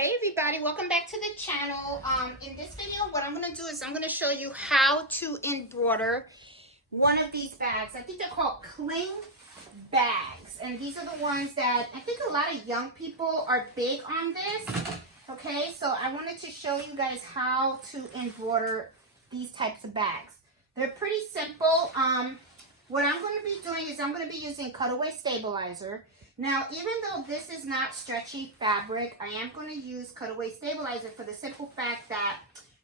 Hey everybody, welcome back to the channel. In this video, what I'm going to do is I'm going to show you how to embroider one of these bags. I think they're called cling bags, and these are the ones that I think a lot of young people are big on this. Okay, so I wanted to show you guys how to embroider these types of bags. They're pretty simple. What I'm going to be doing is I'm going to be using cutaway stabilizer. Now, even though this is not stretchy fabric, I am going to use cutaway stabilizer for the simple fact that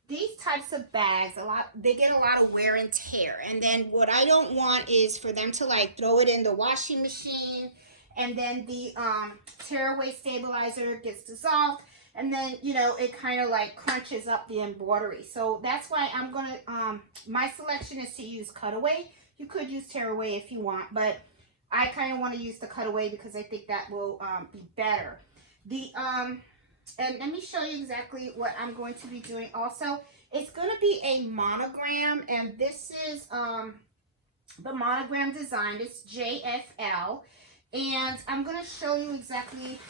these types of bags, they get a lot of wear and tear. And then what I don't want is for them to like throw it in the washing machine, and then the tearaway stabilizer gets dissolved, and then, you know, it kind of like crunches up the embroidery. So that's why I'm going to, my selection is to use cutaway. You could use tearaway if you want, but I kind of want to use the cutaway because I think that will be better. And let me show you exactly what I'm going to be doing also. It's going to be a monogram, and this is the monogram design. It's JFL, and I'm going to show you exactly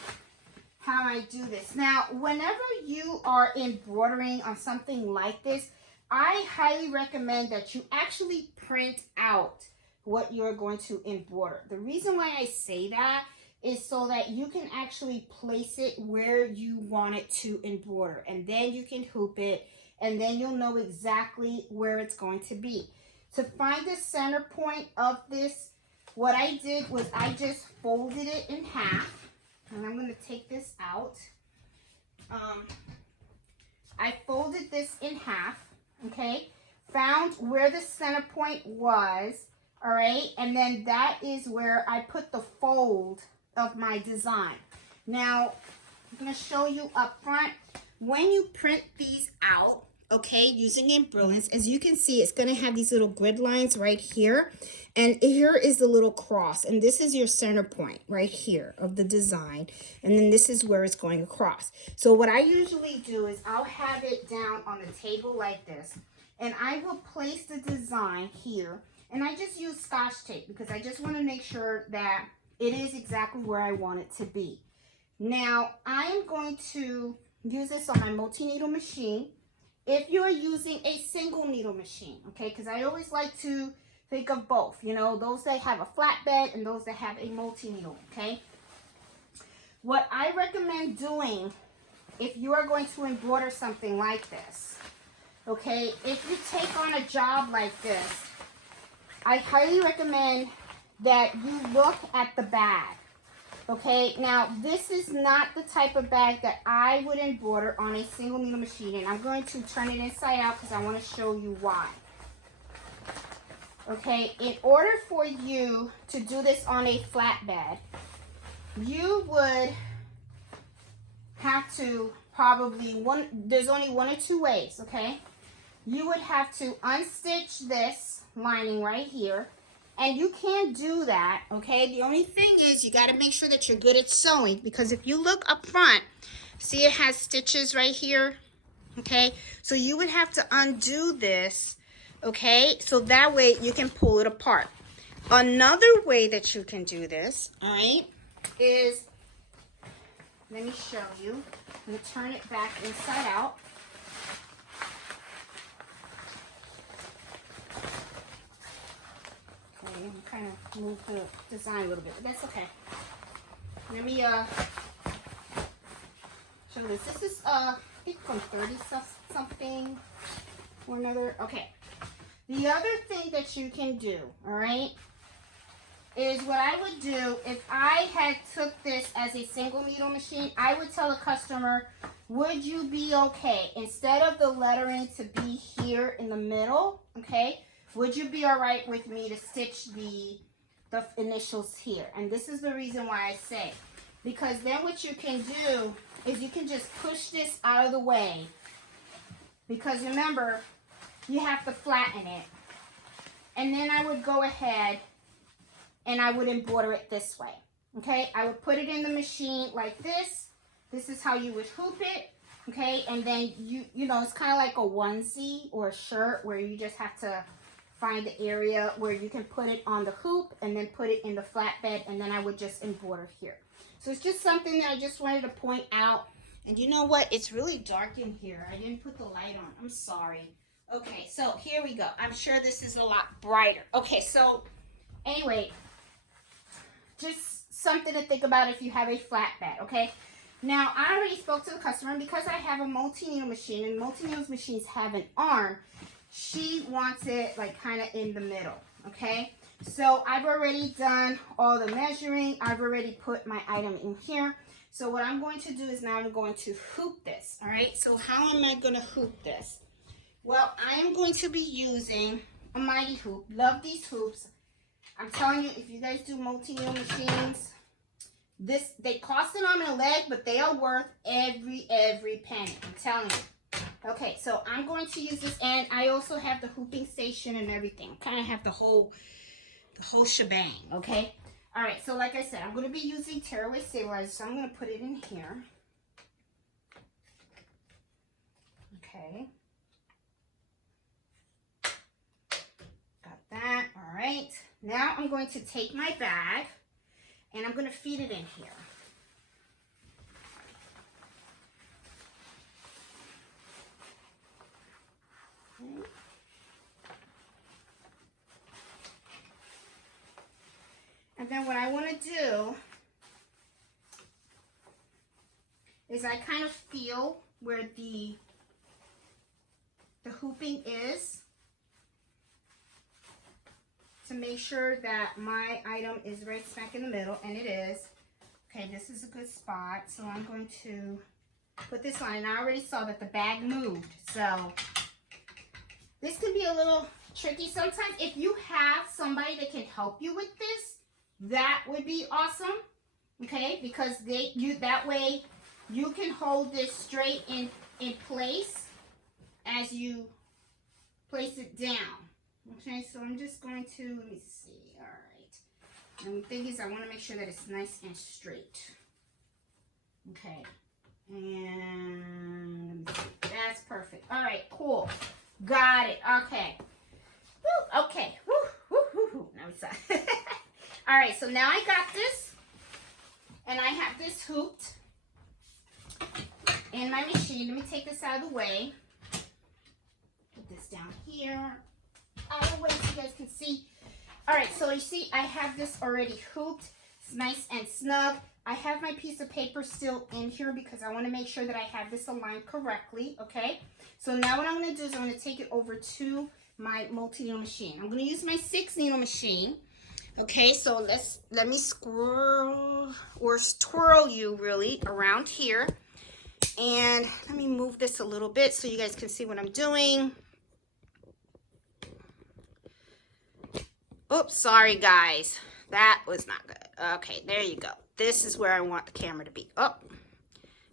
how I do this. Now, whenever you are embroidering on something like this, I highly recommend that you actually print out what you're going to embroider. The reason why I say that is so that you can actually place it where you want it to embroider, and then you can hoop it, and then you'll know exactly where it's going to be. To find the center point of this, what I did was I just folded it in half, and I'm going to take this out. I folded this in half, okay, found where the center point was. All right, and then that is where I put the fold of my design. Now, I'm going to show you up front. When you print these out, okay, using Embroider, as you can see, it's going to have these little grid lines right here. And here is the little cross. And this is your center point right here of the design. And then this is where it's going across. So what I usually do is I'll have it down on the table like this. And I will place the design here. And I just use Scotch tape because I just want to make sure that it is exactly where I want it to be. Now, I am going to use this on my multi-needle machine. If you're using a single needle machine, okay, because I always like to think of both, you know, those that have a flatbed and those that have a multi-needle, okay? What I recommend doing if you are going to embroider something like this, okay, if you take on a job like this, I highly recommend that you look at the bag, okay? Now, this is not the type of bag that I would embroider on a single needle machine, and I'm going to turn it inside out because I want to show you why. Okay, in order for you to do this on a flatbed, you would have to probably, there's only one or two ways, okay? You would have to unstitch this lining right here, and you can do that, okay? The only thing is you got to make sure that you're good at sewing, because if you look up front, see it has stitches right here, okay? So you would have to undo this, okay? So that way you can pull it apart. Another way that you can do this, all right, is, let me show you. I'm going to turn it back inside out. I'm kind of move the design a little bit, but that's okay. Let me show this. This is I think from 30 something or another. Okay. The other thing that you can do, all right, is what I would do if I had took this as a single needle machine. I would tell a customer, would you be okay, instead of the lettering to be here in the middle, okay, would you be all right with me to stitch the initials here? And this is the reason why I say, because then what you can do is you can just push this out of the way, because remember, you have to flatten it. And then I would go ahead and I would embroider it this way, okay? I would put it in the machine like this. This is how you would hoop it, okay? And then you know, it's kind of like a onesie or a shirt where you just have to find the area where you can put it on the hoop and then put it in the flatbed, and then I would just embroider here. So it's just something that I just wanted to point out. And you know what? It's really dark in here. I didn't put the light on. I'm sorry. Okay, so here we go. I'm sure this is a lot brighter. Okay, so anyway, just something to think about if you have a flat bed, okay? Now, I already spoke to the customer, and because I have a multi-needle machine, and multi-needle machines have an arm, she wants it like kind of in the middle, okay? So I've already done all the measuring. I've already put my item in here. So what I'm going to do is now I'm going to hoop this, all right? So how am I going to hoop this? Well, I am going to be using a mighty hoop. Love these hoops. I'm telling you, if you guys do multi-needle machines, they cost an arm and a leg, but they are worth every penny. I'm telling you. Okay, so I'm going to use this, and I also have the hooping station and everything. Kind of have the whole shebang, okay? All right, so like I said, I'm going to be using tearaway stabilizer, so I'm going to put it in here. Okay. Got that. All right. Now I'm going to take my bag, and I'm going to feed it in here. Okay. And then what I want to do is I kind of feel where the hooping is to make sure that my item is right smack in the middle, and it is. Okay, this is a good spot, so I'm going to put this on, and I already saw that the bag moved, so this can be a little tricky sometimes. If you have somebody that can help you with this, that would be awesome, okay? Because that way you can hold this straight in place as you place it down. Okay, so I'm just going to, let me see, all right. And the thing is, I want to make sure that it's nice and straight. Okay, and let me see, that's perfect. All right, cool, got it, okay. Woo, okay, woo, woo, woo, woo. Now we saw. All right, so now I got this, and I have this hooped in my machine. Let me take this out of the way. Put this down here, out of the way so you guys can see. All right, so you see I have this already hooped. It's nice and snug. I have my piece of paper still in here because I want to make sure that I have this aligned correctly, okay? So now what I'm going to do is I'm going to take it over to my multi-needle machine. I'm going to use my 6-needle machine. Okay, so let me swirl or twirl you really around here. And let me move this a little bit so you guys can see what I'm doing. Oops, sorry guys. That was not good. Okay, there you go. This is where I want the camera to be. Oh,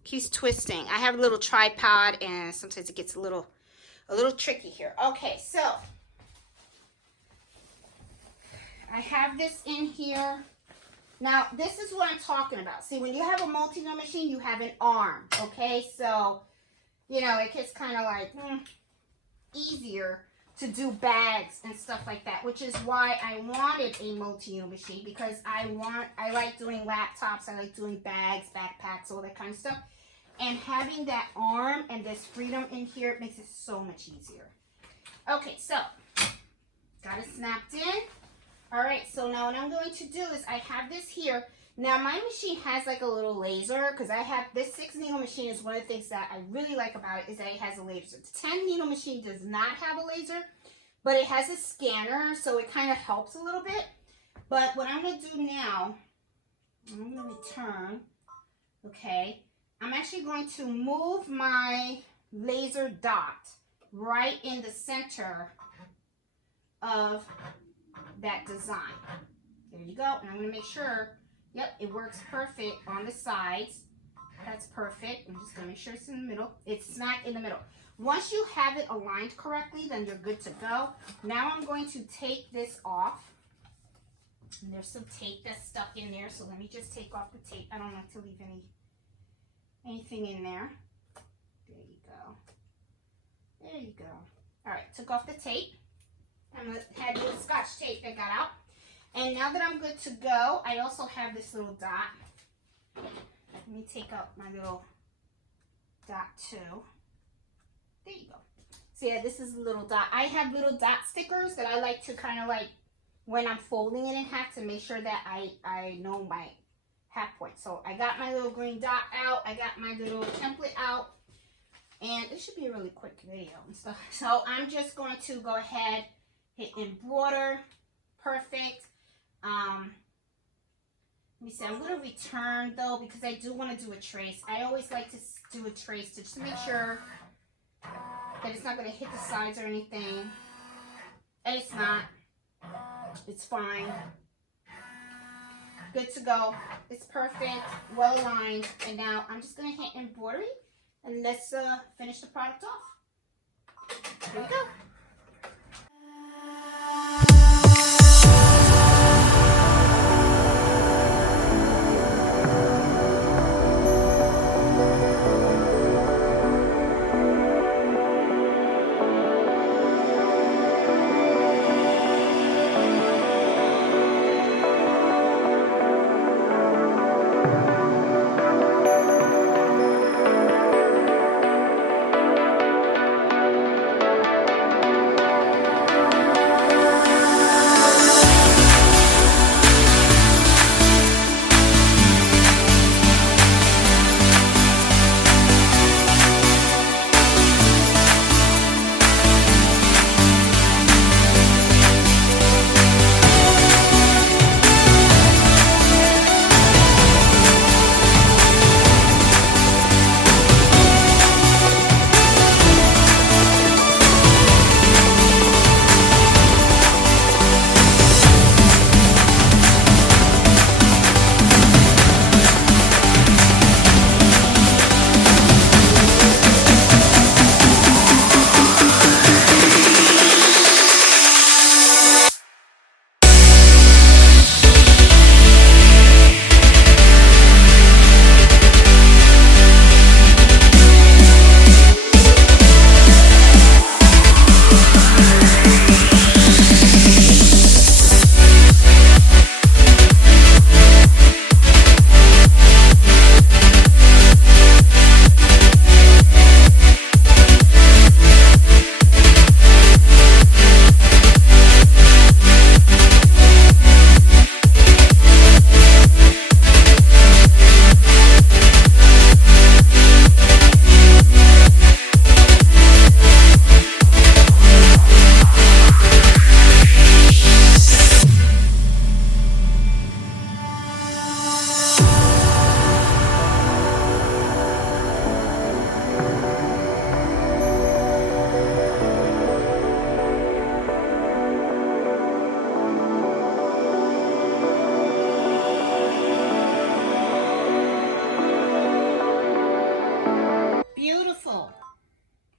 keeps twisting. I have a little tripod and sometimes it gets a little tricky here. Okay, so I have this in here. Now, this is what I'm talking about. See, when you have a multi-needle machine, you have an arm, okay? So, you know, it gets kind of like easier to do bags and stuff like that, which is why I wanted a multi-needle machine, because I like doing laptops, I like doing bags, backpacks, all that kind of stuff. And having that arm and this freedom in here, it makes it so much easier. Okay, so, got it snapped in. All right, so now what I'm going to do is I have this here. Now my machine has like a little laser, because I have this 6-needle machine is one of the things that I really like about it, is that it has a laser. The 10-needle machine does not have a laser, but it has a scanner, so it kind of helps a little bit. But what I'm going to do now, I'm going to turn, okay. I'm actually going to move my laser dot right in the center of that design. There you go. And I'm going to make sure, yep, it works perfect on the sides. That's perfect. I'm just going to make sure it's in the middle. It's smack in the middle. Once you have it aligned correctly, then you're good to go. Now I'm going to take this off. And there's some tape that's stuck in there, so let me just take off the tape. I don't like to leave anything in there. There you go. There you go. All right, took off the tape. I'm going to have a little scotch tape that got out. And now that I'm good to go, I also have this little dot. Let me take out my little dot 2. There you go. So yeah, this is a little dot. I have little dot stickers that I like to kind of like, when I'm folding it in half, to make sure that I know my half point. So I got my little green dot out. I got my little template out. And it should be a really quick video and stuff. So I'm just going to go ahead, hit embroider. Perfect. Let me see. I'm going to return though, because I do want to do a trace. I always like to do a trace to just make sure that it's not going to hit the sides or anything. And it's not. It's fine. Good to go. It's perfect. Well aligned. And now I'm just going to hit embroidery. And let's finish the product off. Here we go.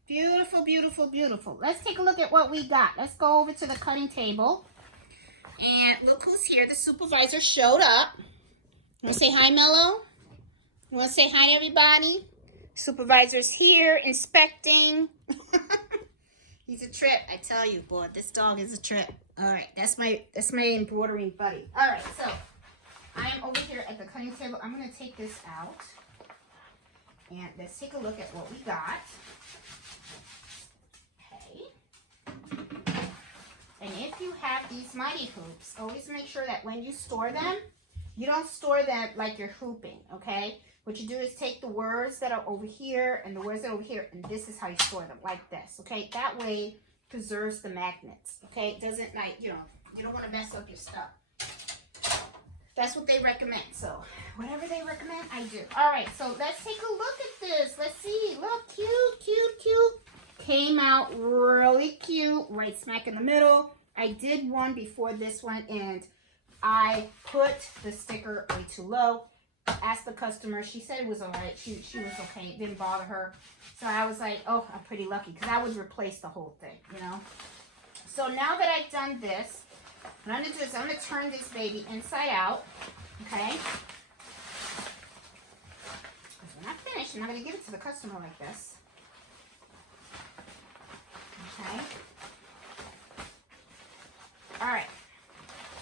Beautiful, beautiful, beautiful. Let's take a look at what we got. Let's go over to the cutting table. And look who's here. The supervisor showed up. You want to say hi, Mello? You want to say hi to everybody? Supervisor's here inspecting. He's a trip. I tell you, boy, this dog is a trip. All right, that's my embroidering buddy. All right, so I am over here at the cutting table. I'm going to take this out. And let's take a look at what we got. And if you have these mighty hoops, always make sure that when you store them, you don't store them like you're hooping, okay? What you do is take the words that are over here and the words that are over here, and this is how you store them, like this, okay? That way, preserves the magnets, okay? It doesn't, like, you know, you don't want to mess up your stuff. That's what they recommend, so whatever they recommend, I do. All right, so let's take a look at this. Let's see. Look, cute, cute, cute. Came out really cute, right smack in the middle. I did one before this one, and I put the sticker way too low. Asked the customer. She said it was all right. She was okay. It didn't bother her. So I was like, oh, I'm pretty lucky, because I would replace the whole thing, you know. So now that I've done this, what I'm going to do is I'm going to turn this baby inside out, okay? Because when I'm finished, I'm not going to give it to the customer like this. Okay. All right.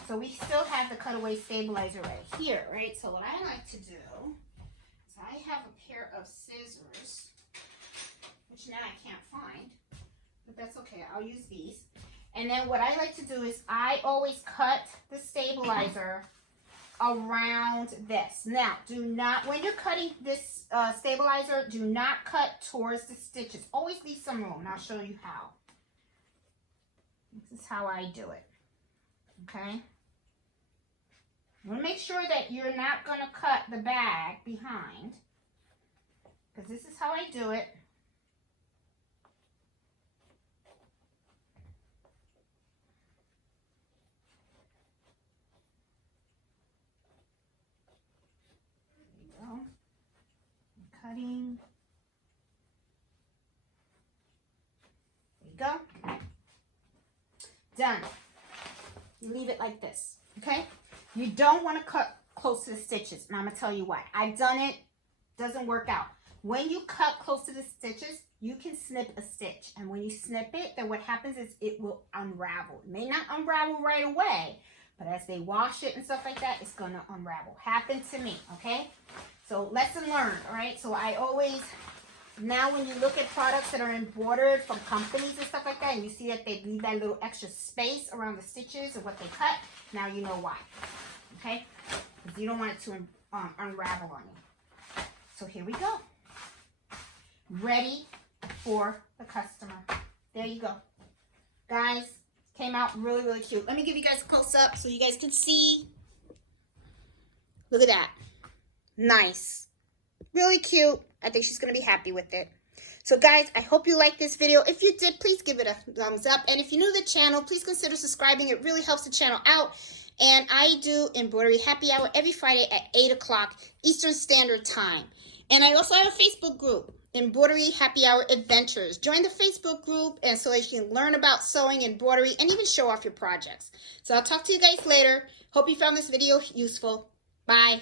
So we still have the cutaway stabilizer right here, right? So what I like to do is I have a pair of scissors. which now I can't find, but that's okay. I'll use these. And then what I like to do is I always cut the stabilizer around this. Now, do not, when you're cutting this stabilizer, do not cut towards the stitches. Always leave some room, and I'll show you how. This is how I do it. Okay? You want to make sure that you're not going to cut the bag behind, because this is how I do it. Cutting. There you go. Done. You leave it like this, okay? You don't want to cut close to the stitches, and I'm going to tell you why. I've done it. Doesn't work out. When you cut close to the stitches, you can snip a stitch, and when you snip it, then what happens is it will unravel. It may not unravel right away, but as they wash it and stuff like that, it's going to unravel. Happened to me, okay? So lesson learned, all right? So I always, now when you look at products that are embroidered from companies and stuff like that, and you see that they leave that little extra space around the stitches of what they cut, now you know why, okay? Because you don't want it to unravel on you. So here we go. Ready for the customer. There you go. Guys, came out really, really cute. Let me give you guys a close-up so you guys can see. Look at that. Nice. Really cute. I think she's going to be happy with it. So guys, I hope you liked this video. If you did, please give it a thumbs up. And if you're new to the channel, please consider subscribing. It really helps the channel out. And I do embroidery happy hour every Friday at 8 o'clock Eastern Standard Time. And I also have a Facebook group, Embroidery Happy Hour Adventures. Join the Facebook group and so that you can learn about sewing, embroidery, and even show off your projects. So I'll talk to you guys later. Hope you found this video useful. Bye.